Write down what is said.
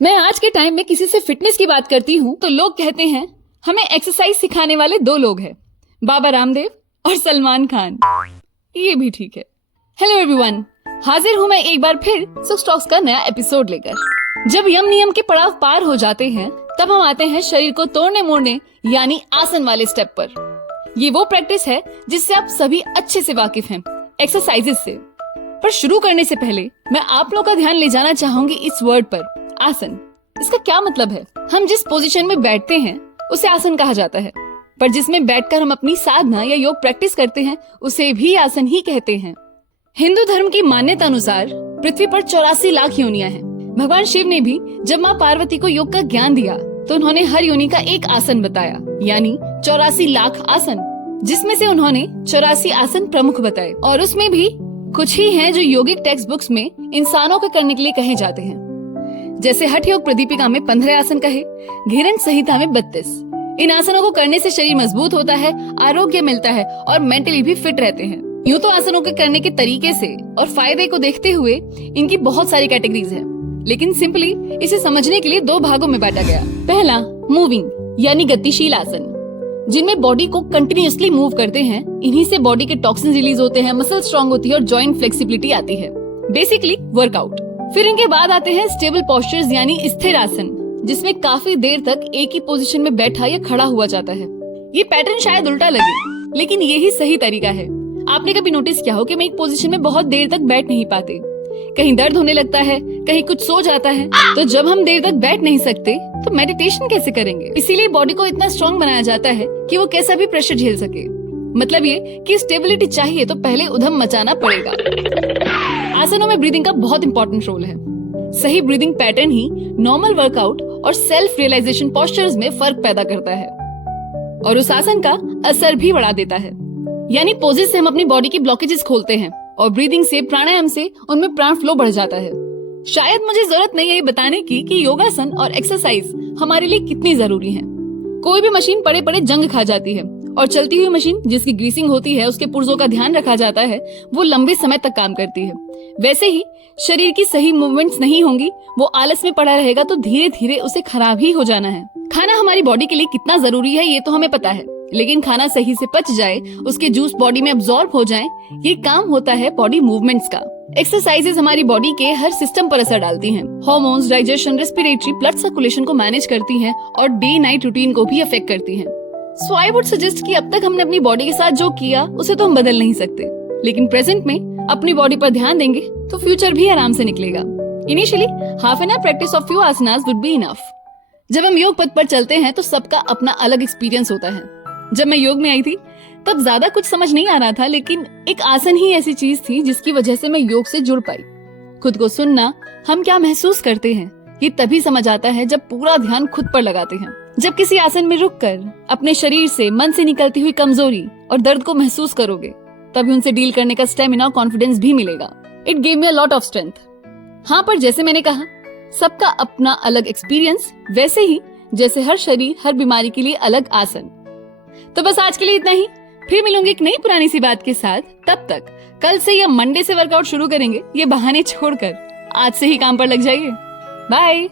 मैं आज के टाइम में किसी से फिटनेस की बात करती हूँ तो लोग कहते हैं हमें एक्सरसाइज सिखाने वाले दो लोग हैं, बाबा रामदेव और सलमान खान। ये भी ठीक है। हेलो एवरीवन, हाजिर हूँ मैं एक बार फिर सुख टॉक्स का नया एपिसोड लेकर। जब यम नियम के पड़ाव पार हो जाते हैं तब हम आते हैं शरीर को तोड़ने मोड़ने यानी आसन वाले स्टेप पर। ये वो प्रैक्टिस है जिससे आप सभी अच्छे से वाकिफ हैं, एक्सरसाइजेस से। पर शुरू करने से पहले मैं आप लोगों का ध्यान ले जाना चाहूंगी इस वर्ड पर, आसन। इसका क्या मतलब है? हम जिस पोजीशन में बैठते हैं उसे आसन कहा जाता है, पर जिसमें बैठकर हम अपनी साधना या योग प्रैक्टिस करते हैं उसे भी आसन ही कहते हैं। हिंदू धर्म की मान्यता अनुसार पृथ्वी पर 84 लाख योनियां हैं। भगवान शिव ने भी जब माँ पार्वती को योग का ज्ञान दिया तो उन्होंने हर योनि का एक आसन बताया, यानी 84 लाख आसन, जिसमें से उन्होंने 84 आसन प्रमुख बताए। और उसमें भी कुछ ही हैं जो योगिक टेक्स्ट बुक्स में इंसानों को करने के लिए कहे जाते हैं। जैसे हठ योग प्रदीपिका में 15 आसन कहे, घिरन संहिता में 32। इन आसनों को करने से शरीर मजबूत होता है, आरोग्य मिलता है और मेंटली भी फिट रहते हैं। यूँ तो आसनों के करने के तरीके से और फायदे को देखते हुए इनकी बहुत सारी कैटेगरीज हैं, लेकिन सिंपली इसे समझने के लिए दो भागों में बांटा गया। पहला, मूविंग यानी गतिशील आसन, जिनमें बॉडी को कंटिन्यूअसली मूव करते हैं। इन्हीं से बॉडी के टॉक्सिन रिलीज होते हैं, मसल स्ट्रॉन्ग होती है और जॉइंट फ्लेक्सिबिलिटी आती है, बेसिकली वर्कआउट। फिर इनके बाद आते हैं स्टेबल पोस्चर्स यानी स्थिर आसन, जिसमें काफी देर तक एक ही पोजीशन में बैठा या खड़ा हुआ जाता है। ये पैटर्न शायद उल्टा लगे, लेकिन यही सही तरीका है। आपने कभी नोटिस किया हो कि हम एक पोजीशन में बहुत देर तक बैठ नहीं पाते, कहीं दर्द होने लगता है, कहीं कुछ सो जाता है। तो जब हम देर तक बैठ नहीं सकते तो मेडिटेशन कैसे करेंगे? इसीलिए बॉडी को इतना स्ट्रॉन्ग बनाया जाता है कि वो कैसा भी प्रेशर झेल सके। मतलब ये कि स्टेबिलिटी चाहिए तो पहले उधम मचाना पड़ेगा। आसनों में ब्रीदिंग का बहुत इंपॉर्टेंट रोल है। सही ब्रीदिंग पैटर्न ही नॉर्मल वर्कआउट और सेल्फ रियलाइजेशन पोस्चर्स में फर्क पैदा करता है और उस आसन का असर भी बढ़ा देता है। यानी पोजेस से हम अपनी बॉडी की ब्लॉकेजेस खोलते हैं और ब्रीदिंग से, प्राणायाम से उनमें प्राण फ्लो बढ़ जाता है। शायद मुझे जरूरत नहीं है ये बताने की कि योगासन और एक्सरसाइज हमारे लिए कितनी जरूरी है। कोई भी मशीन पड़े पड़े जंग खा जाती है और चलती हुई मशीन जिसकी ग्रीसिंग होती है, उसके पुर्जों का ध्यान रखा जाता है, वो लंबे समय तक काम करती है। वैसे ही शरीर की सही मूवमेंट्स नहीं होंगी, वो आलस में पड़ा रहेगा तो धीरे धीरे उसे खराब ही हो जाना है। खाना हमारी बॉडी के लिए कितना जरूरी है ये तो हमें पता है, लेकिन खाना सही से पच जाए, उसके जूस बॉडी में अब्सॉर्ब हो जाएं, ये काम होता है बॉडी मूवमेंट्स का। एक्सरसाइजेस हमारी बॉडी के हर सिस्टम पर असर डालती हैं। Hormones, digestion, respiratory, blood circulation को मैनेज करती हैं और डे नाइट रूटीन को भी अफेक्ट करती हैं। सो आई वुड सजेस्ट कि अब तक हमने अपनी बॉडी के साथ जो किया उसे तो हम बदल नहीं सकते, लेकिन प्रेजेंट में अपनी बॉडी पर ध्यान देंगे तो फ्यूचर भी आराम से निकलेगा। Initially half an hour practice of few asanas would be enough. जब हम योग पथ पर चलते हैं तो सबका अपना अलग एक्सपीरियंस होता है। जब मैं योग में आई थी तब ज्यादा कुछ समझ नहीं आ रहा था, लेकिन एक आसन ही ऐसी चीज थी जिसकी वजह से मैं योग से जुड़ पाई। खुद को सुनना, हम क्या महसूस करते हैं, ये तभी समझ आता है जब पूरा ध्यान खुद पर लगाते हैं। जब किसी आसन में रुककर अपने शरीर से, मन से निकलती हुई कमजोरी और दर्द को महसूस करोगे, तभी उनसे डील करने का स्टेमिना और कॉन्फिडेंस भी मिलेगा। It gave me a lot of strength. हाँ, पर जैसे मैंने कहा, सबका अपना अलग एक्सपीरियंस, वैसे ही जैसे हर शरीर, हर बीमारी के लिए अलग आसन। तो बस आज के लिए इतना ही। फिर मिलूंगी एक नई पुरानी सी बात के साथ। तब तक कल से या मंडे से वर्कआउट शुरू करेंगे, ये बहाने छोड़कर आज से ही काम पर लग जाइए। बाय।